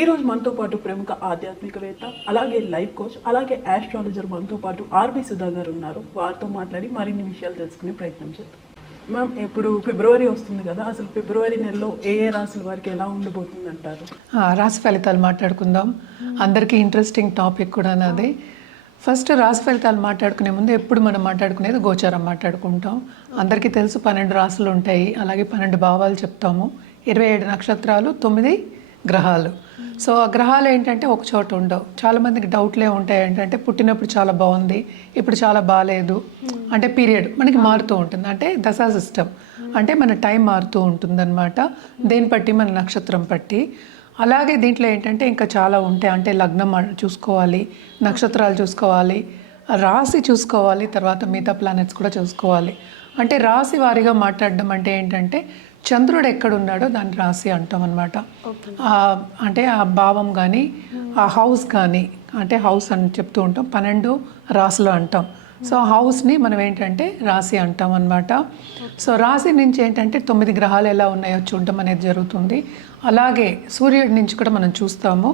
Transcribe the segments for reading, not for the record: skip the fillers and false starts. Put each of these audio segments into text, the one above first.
ఈ రోజు మనతో పాటు ప్రముఖ ఆధ్యాత్మికవేత్త, అలాగే లైఫ్ కోచ్, అలాగే ఆస్ట్రాలజర్ మనతో పాటు ఆర్బి సుధా గారు ఉన్నారు. వారితో మాట్లాడి మరిన్ని విషయాలు తెలుసుకునే ప్రయత్నం చేద్దాం. మ్యామ్, ఇప్పుడు ఫిబ్రవరి వస్తుంది కదా, అసలు ఫిబ్రవరి నెలలో ఏ ఏ రాశుల వారికి ఎలా ఉండబోతుంది అంటారు? రాశి ఫలితాలు మాట్లాడుకుందాం. అందరికీ ఇంట్రెస్టింగ్ టాపిక్ కూడా నాది. ఫస్ట్ రాశి ఫలితాలు మాట్లాడుకునే ముందు ఎప్పుడు మనం మాట్లాడుకునేది గోచారం మాట్లాడుకుంటాం. అందరికీ తెలుసు 12 రాశులు ఉంటాయి, అలాగే 12 భావాలు చెప్తాము, 27 నక్షత్రాలు, 9 గ్రహాలు. సో ఆ గ్రహాలు ఏంటంటే ఒక చోట ఉండవు. చాలామందికి డౌట్లే ఉంటాయి ఏంటంటే పుట్టినప్పుడు చాలా బాగుంది, ఇప్పుడు చాలా బాగాలేదు, అంటే పీరియడ్ మనకి మారుతూ ఉంటుంది, అంటే దశా సిస్టమ్ అంటే మన టైం మారుతూ ఉంటుందన్నమాట, దేని బట్టి మన నక్షత్రం బట్టి. అలాగే దీంట్లో ఏంటంటే ఇంకా చాలా ఉంటాయి, అంటే లగ్నం చూసుకోవాలి, నక్షత్రాలు చూసుకోవాలి, రాశి చూసుకోవాలి, తర్వాత మిగతా ప్లానెట్స్ కూడా చూసుకోవాలి. అంటే రాశి వారీగా మాట్లాడడం అంటే ఏంటంటే చంద్రుడు ఎక్కడున్నాడో దాన్ని రాశి అంటాం అనమాట. అంటే ఆ భావం కానీ ఆ హౌస్ కానీ, అంటే హౌస్ అని చెప్తూ ఉంటాం, 12 రాశులు అంటాం. సో హౌస్ని మనం ఏంటంటే రాశి అంటాం అనమాట. సో రాశి నుంచి ఏంటంటే 9 గ్రహాలు ఎలా ఉన్నాయో చూడడం అనేది జరుగుతుంది. అలాగే సూర్యుడి నుంచి కూడా మనం చూస్తాము,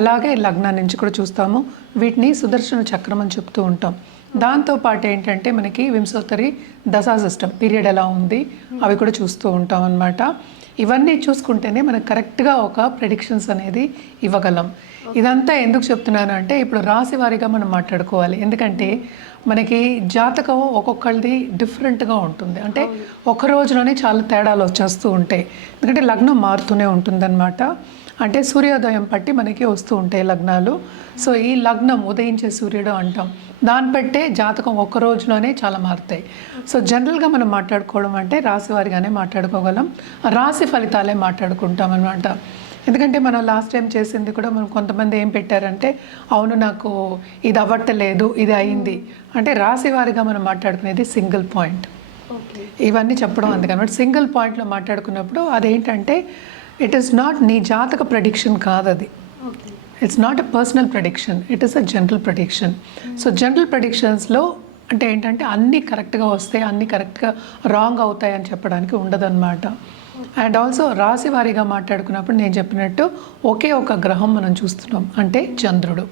అలాగే లగ్నం నుంచి కూడా చూస్తాము. వీటిని సుదర్శన చక్రం అని చెప్తూ ఉంటాం. దాంతోపాటు ఏంటంటే మనకి వింశోత్తరి దశా సిస్టమ్ పీరియడ్ ఎలా ఉంది అవి కూడా చూస్తూ ఉంటాం అన్నమాట. ఇవన్నీ చూసుకుంటేనే మనకు కరెక్ట్గా ఒక ప్రెడిక్షన్స్ అనేది ఇవ్వగలం. ఇదంతా ఎందుకు చెప్తున్నాను అంటే ఇప్పుడు రాశి వారీగా మనం మాట్లాడుకోవాలి. ఎందుకంటే మనకి జాతకం ఒక్కొక్కరిది డిఫరెంట్గా ఉంటుంది, అంటే ఒక రోజులోనే చాలా తేడాలు వచ్చేస్తూ ఉంటాయి. ఎందుకంటే లగ్నం మారుతూనే ఉంటుందన్నమాట. అంటే సూర్యోదయం బట్టి మనకి వస్తూ ఉంటాయి లగ్నాలు. సో ఈ లగ్నం ఉదయించే సూర్యుడు అంటాం, దాన్ని బట్టే జాతకం ఒక్క రోజులోనే చాలా మారుతాయి. సో జనరల్గా మనం మాట్లాడుకోవడం అంటే రాశి వారిగానే మాట్లాడుకోగలం, రాశి ఫలితాలే మాట్లాడుకుంటాం అనమాట. ఎందుకంటే మనం లాస్ట్ టైం చేసింది కూడా మనం కొంతమంది ఏం పెట్టారంటే అవును నాకు ఇది అవ్వట్లేదు, ఇది అయింది అంటే రాశి వారిగా మనం మాట్లాడుకునేది సింగిల్ పాయింట్. ఇవన్నీ చెప్పడం అందుకనమాట. సింగిల్ పాయింట్లో మాట్లాడుకున్నప్పుడు అదేంటంటే ఇట్ ఈస్ నాట్ నీ జాతక ప్రెడిక్షన్ కాదు, అది it's not a personal prediction, it is a general prediction. So general ప్రెడిక్షన్స్లో అంటే ఏంటంటే అన్నీ కరెక్ట్గా వస్తాయి, అన్నీ కరెక్ట్గా రాంగ్ అవుతాయి అని చెప్పడానికి ఉండదన్నమాట. అండ్ ఆల్సో రాశి వారీగా మాట్లాడుకున్నప్పుడు నేను చెప్పినట్టు ఒకే ఒక గ్రహం మనం చూస్తున్నాం, అంటే చంద్రుడు.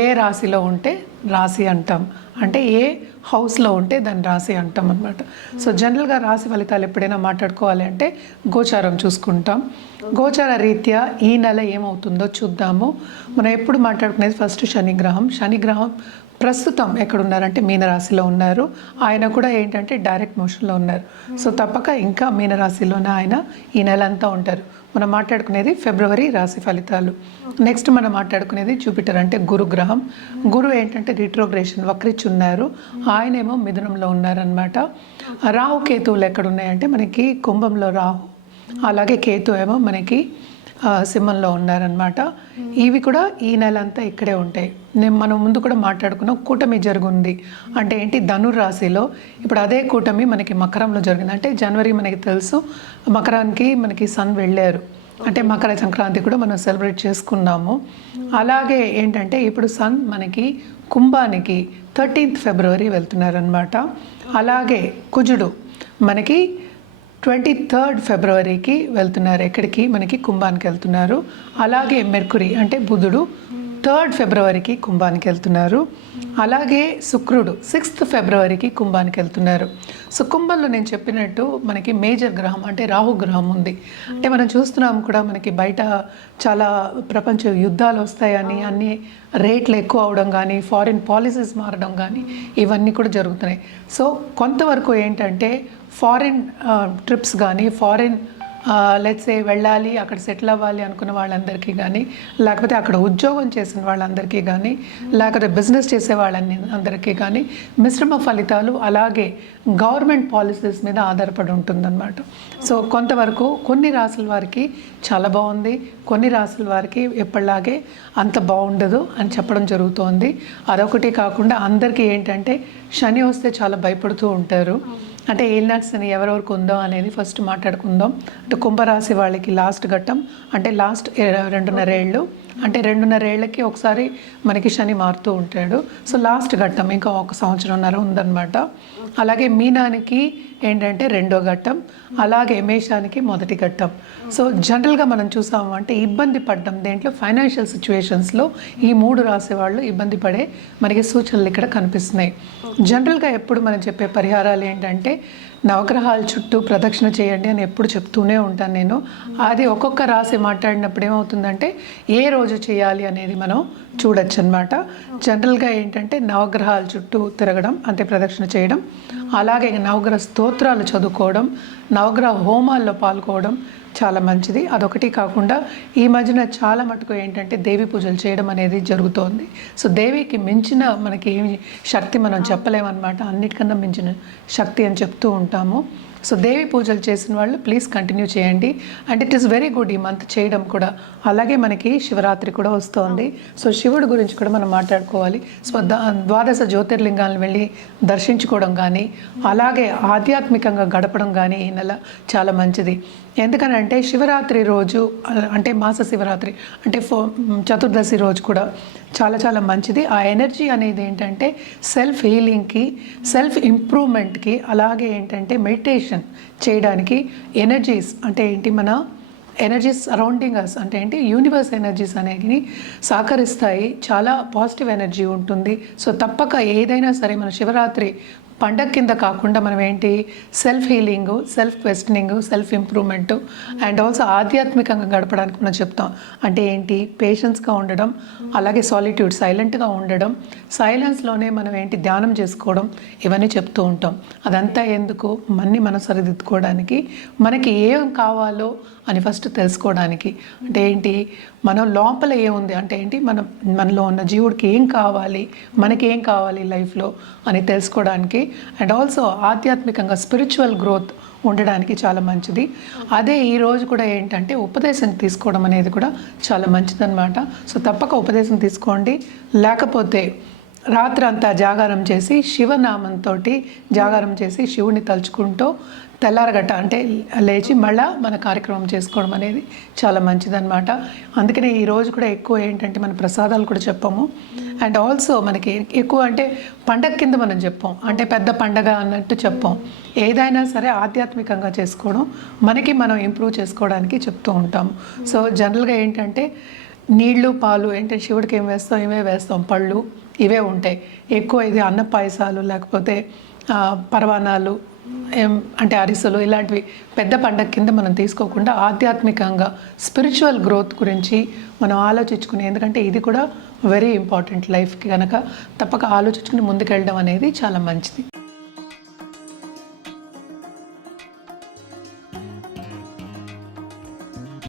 ఏ రాశిలో ఉంటే రాశి అంటాం, అంటే ఏ హౌస్లో ఉంటే దాన్ని రాశి అంటాం అనమాట. సో జనరల్గా రాశి ఫలితాలు ఎప్పుడైనా మాట్లాడుకోవాలి అంటే గోచారం చూసుకుంటాం. గోచార రీత్యా ఈ నెల ఏమవుతుందో చూద్దాము. మనం ఎప్పుడు మాట్లాడుకునేది ఫస్ట్ శనిగ్రహం. శనిగ్రహం ప్రస్తుతం ఎక్కడున్నారంటే మీనరాశిలో ఉన్నారు. ఆయన కూడా ఏంటంటే డైరెక్ట్ మోషన్లో ఉన్నారు. సో తప్పక ఇంకా మీనరాశిలోనే ఆయన ఈ నెల అంతా ఉంటారు. మనం మాట్లాడుకునేది ఫిబ్రవరి రాశి ఫలితాలు. నెక్స్ట్ మనం మాట్లాడుకునేది జూపిటర్, అంటే గురుగ్రహం. గురు ఏంటంటే రిట్రోగ్రేషన్ వక్రించి ఉన్నారు, ఆయనేమో మిథునంలో ఉన్నారనమాట. రాహు కేతువులు ఎక్కడున్నాయంటే మనకి కుంభంలో రాహు, అలాగే కేతు ఏమో మనకి సింహంలో ఉన్నారనమాట. ఇవి కూడా ఈ నెల అంతా ఇక్కడే ఉంటాయి. మనం ముందు కూడా మాట్లాడుకున్నాం, కూటమి జరుగుంది అంటే ఏంటి ధనురాశిలో. ఇప్పుడు అదే కూటమి మనకి మకరంలో జరిగింది. అంటే జనవరి మనకి తెలుసు మకరానికి మనకి సన్ వెళ్ళారు, అంటే మకర సంక్రాంతి కూడా మనం సెలబ్రేట్ చేసుకున్నాము. అలాగే ఏంటంటే ఇప్పుడు సన్ మనకి కుంభానికి 13th ఫిబ్రవరి వెళ్తున్నారనమాట. అలాగే కుజుడు మనకి 23rd ఫిబ్రవరికి వెళ్తున్నారు, ఎక్కడికి మనకి కుంభానికి వెళ్తున్నారు. అలాగే మెర్కురీ అంటే బుధుడు 3rd ఫిబ్రవరికి కుంభానికి వెళ్తున్నారు. అలాగే శుక్రుడు 6th ఫిబ్రవరికి కుంభానికి వెళ్తున్నారు. సో కుంభంలో నేను చెప్పినట్టు మనకి మేజర్ గ్రహం అంటే రాహు గ్రహం ఉంది. అంటే మనం చూస్తున్నాం కూడా మనకి బయట చాలా ప్రపంచ యుద్ధాలు వస్తాయని, అన్ని రేట్లు ఎక్కువ అవడం కానీ, ఫారిన్ పాలసీస్ మారడం కానీ ఇవన్నీ కూడా జరుగుతున్నాయి. సో కొంతవరకు ఏంటంటే ఫారిన్ ట్రిప్స్ కానీ, ఫారిన్ లెట్స్ సే వెళ్ళాలి, అక్కడ సెటిల్ అవ్వాలి అనుకున్న వాళ్ళందరికీ కానీ, లేకపోతే అక్కడ ఉద్యోగం చేసిన వాళ్ళందరికీ కానీ, లేకపోతే బిజినెస్ చేసే అందరికీ కానీ మిశ్రమ ఫలితాలు, అలాగే గవర్నమెంట్ పాలసీస్ మీద ఆధారపడి ఉంటుందన్నమాట. సో కొంతవరకు కొన్ని రాసుల వారికి చాలా బాగుంది, కొన్ని రాసుల వారికి ఎప్పటిలాగే అంత బాగుండదు అని చెప్పడం జరుగుతోంది. అదొకటి కాకుండా అందరికీ ఏంటంటే శని వస్తే చాలా భయపడుతూ ఉంటారు. అంటే ఏలినాటి శని ఎవరెవరికి ఉందో అనేది ఫస్ట్ మాట్లాడుకుందాం. అంటే కుంభరాశి వాళ్ళకి లాస్ట్ ఘట్టం, అంటే లాస్ట్ 2.5 ఏళ్ళు. అంటే 2.5 ఏళ్ళకి ఒకసారి మనకి శని మారుతూ ఉంటాడు. సో లాస్ట్ ఘట్టం ఇంకా 1 సంవత్సరంన్నర ఉందన్నమాట. అలాగే మీనానికి ఏంటంటే 2వ ఘట్టం, అలాగే మేషానికి 1వ ఘట్టం. సో జనరల్గా మనం చూసాము అంటే ఇబ్బంది పడ్డం దేంట్లో ఫైనాన్షియల్ సిచ్యువేషన్స్లో ఈ 3 రాసే వాళ్ళు ఇబ్బంది పడే మనకి సూచనలు ఇక్కడ కనిపిస్తున్నాయి. జనరల్గా ఎప్పుడు మనం చెప్పే పరిహారాలు ఏంటంటే నవగ్రహాల చుట్టూ ప్రదక్షిణ చేయండి అని ఎప్పుడు చెప్తూనే ఉంటాను నేను. అది ఒక్కొక్క రాశి మాట్లాడినప్పుడు ఏమవుతుందంటే ఏ రోజు చేయాలి అనేది మనం చూడొచ్చు అనమాట. జనరల్గా ఏంటంటే నవగ్రహాల చుట్టూ తిరగడం అంటే ప్రదక్షిణ చేయడం, అలాగే నవగ్రహ స్తోత్రాలు చదువుకోవడం, నవగ్రహ హోమాల్లో పాల్గొవడం చాలా మంచిది. అదొకటి కాకుండా ఈ మధ్యన చాలా మటుకు ఏంటంటే దేవి పూజలు చేయడం అనేది జరుగుతోంది. సో దేవికి మించిన మనకి ఏమి శక్తి మనం చెప్పలేమన్నమాట. అన్నిటికన్నా మించిన శక్తి అని చెప్తూ ఉంటాము. సో దేవి పూజలు చేసిన వాళ్ళు ప్లీజ్ కంటిన్యూ చేయండి. And it is very good ఈ మంత్ చేయడం కూడా. అలాగే మనకి శివరాత్రి కూడా వస్తోంది. సో శివుడి గురించి కూడా మనం మాట్లాడుకోవాలి. సో 12 జ్యోతిర్లింగాలను వెళ్ళి దర్శించుకోవడం కానీ, అలాగే ఆధ్యాత్మికంగా గడపడం కానీ ఈ నెల చాలా మంచిది. ఎందుకనంటే శివరాత్రి రోజు అంటే మాస శివరాత్రి అంటే చతుర్దశి రోజు కూడా చాలా చాలా మంచిది. ఆ ఎనర్జీ అనేది ఏంటంటే సెల్ఫ్ హీలింగ్కి, సెల్ఫ్ ఇంప్రూవ్మెంట్కి, అలాగే ఏంటంటే మెడిటేషన్ చేయడానికి ఎనర్జీస్ అంటే ఏంటి మన ఎనర్జీస్ సరౌండింగ్ అస్ అంటే ఏంటి యూనివర్స్ ఎనర్జీస్ అనేవి సహకరిస్తాయి. చాలా పాజిటివ్ ఎనర్జీ ఉంటుంది. సో తప్పక ఏదైనా సరే మన శివరాత్రి పండగ కింద కాకుండా మనం ఏంటి self healing, self questioning, self improvement and also ఆధ్యాత్మికంగా గడపడానికి మనం చెప్తాం. అంటే ఏంటి పేషెన్స్గా ఉండడం, అలాగే సాలిట్యూడ్ సైలెంట్గా ఉండడం, సైలెన్స్లోనే మనం ఏంటి ధ్యానం చేసుకోవడం, ఇవన్నీ చెప్తూ ఉంటాం. అదంతా ఎందుకు మనం సరిదిద్దుకోవడానికి, మనకి ఏం కావాలో అని ఫస్ట్ తెలుసుకోవడానికి. అంటే ఏంటి మనం లోపల ఏముంది అంటే ఏంటి మనలో ఉన్న జీవుడికి ఏం కావాలి, మనకి ఏం కావాలి లైఫ్లో అని తెలుసుకోవడానికి అండ్ ఆల్సో ఆధ్యాత్మికంగా స్పిరిచువల్ గ్రోత్ ఉండడానికి చాలా మంచిది. అదే ఈరోజు కూడా ఏంటంటే ఉపదేశం తీసుకోవడం అనేది కూడా చాలా మంచిదన్నమాట. సో తప్పక ఉపదేశం తీసుకోండి. లేకపోతే రాత్రంతా జాగారం చేసి శివనామంతో జాగారం చేసి శివుని తలుచుకుంటూ తెల్లారగట్ట అంటే లేచి మళ్ళా మన కార్యక్రమం చేసుకోవడం అనేది చాలా మంచిదన్నమాట. అందుకనే ఈరోజు కూడా ఎక్కువ ఏంటంటే మన ప్రసాదాలు కూడా చెప్పాము. అండ్ ఆల్సో మనకి ఎక్కువ అంటే పండగ కింద మనం చెప్పాం, అంటే పెద్ద పండగ అన్నట్టు చెప్పాం. ఏదైనా సరే ఆధ్యాత్మికంగా చేసుకోవడం, మనకి మనం ఇంప్రూవ్ చేసుకోవడానికి చెప్తూ ఉంటాము. సో జనరల్గా ఏంటంటే నీళ్లు పాలు ఏంటంటే శివుడికి ఏం వేస్తాం, ఇవే వేస్తాం, పళ్ళు ఇవే ఉంటాయి ఎక్కువ. ఇది అన్న పాయసాలు లేకపోతే పరవానాలు అంటే అరిసెలు ఇలాంటివి పెద్ద పండగ కింద మనం తీసుకోకుండా ఆధ్యాత్మికంగా స్పిరిచువల్ గ్రోత్ గురించి మనం ఆలోచించుకుని, ఎందుకంటే ఇది కూడా వెరీ ఇంపార్టెంట్ లైఫ్కి కనుక తప్పక ఆలోచించుకుని ముందుకెళ్ళడం అనేది చాలా మంచిది.